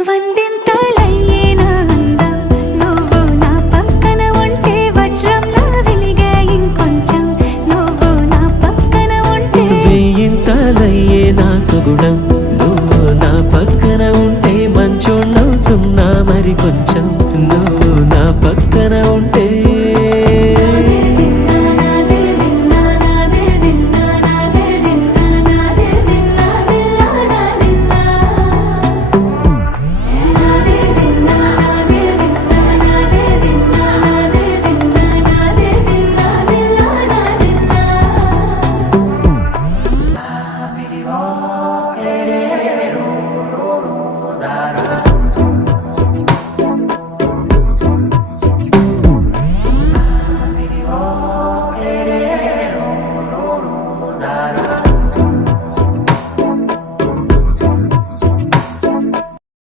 వందింతలయ్యేనా అందం నువ్వు నా పక్కన ఉంటే వజ్రంలా వెలిగే ఇంకొంచెం నువ్వు నా పక్కన ఉంటే వేయింతలయ్యేనా సుగుణం